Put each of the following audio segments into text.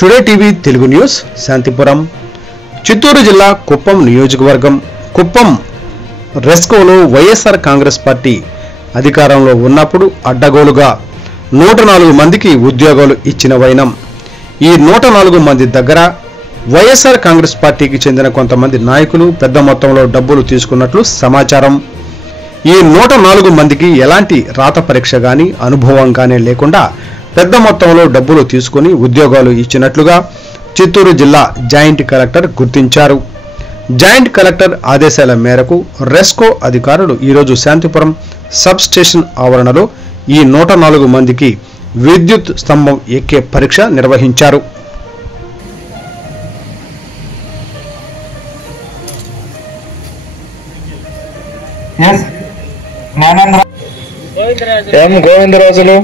Today TV Telugu news Santhipuram Chittoor జిల్లా కుప్పం నియోజకవర్గం కుప్పం రెస్కోలో వైఎస్ఆర్ కాంగ్రెస్ పార్టీ అధికారంలో ఉన్నప్పుడు అడ్డగోలుగా 104 మందికి ఉద్యోగాలు ఇచ్చిన వైనం ఈ 104 మంది దగ్గర వైఎస్ఆర్ కాంగ్రెస్ పార్టీకి చెందిన కొంతమంది నాయకులు పెద్ద మొత్తంలో డబ్బులు తీసుకున్నట్లు సమాచారం। ఈ 104 మందికి ఎలాంటి రాత పరీక్ష గాని అనుభవం గాని లేకుండా పెద్ద మొత్తంలో డబ్బులు తీసుకుని ఉద్యోగాలు ఇచ్చినట్లుగా చిత్తూరు జిల్లా జాయింట్ కలెక్టర్ గుర్తించారు। జాయింట్ కలెక్టర్ ఆదేశాల మేరకు రెస్కో అధికారులు ఈ రోజు శాంతిపురం సబ్ స్టేషన్ ఆవరణలో ఈ 104 మందికి విద్యుత్ స్తంభం ఎక్కే పరీక్ష నిర్వహించారు। గోవిందరాజులు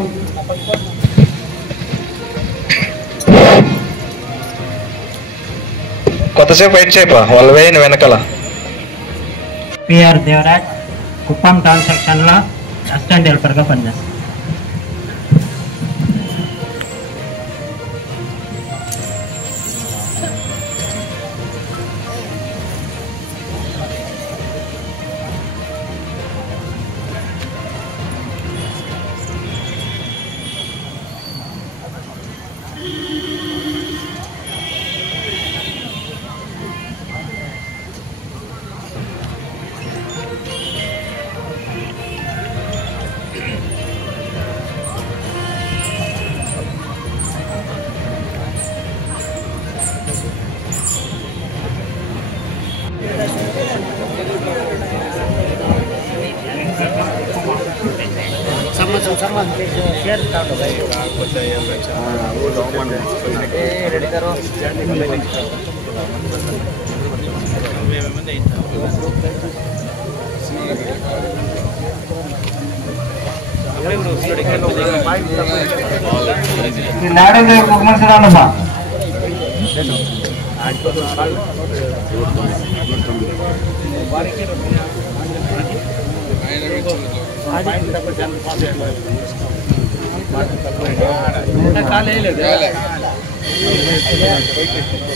కొత్తసేపు వెయిట్ చేయపా వాళ్ళు వేయని వెనకాల పిఆర్ దేవరాజ్ కుప్పం టౌన్ సెక్షన్లో అసిస్టెంట్ హెల్పర్గా పనిచేస్తాను।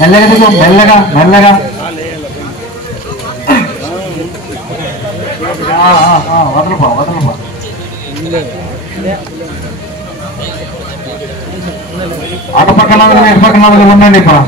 మెల్లగా మెల్లగా వదలపా వదలపా అటు పక్కన ఇటు పక్కన ఉండండి ఇప్పుడు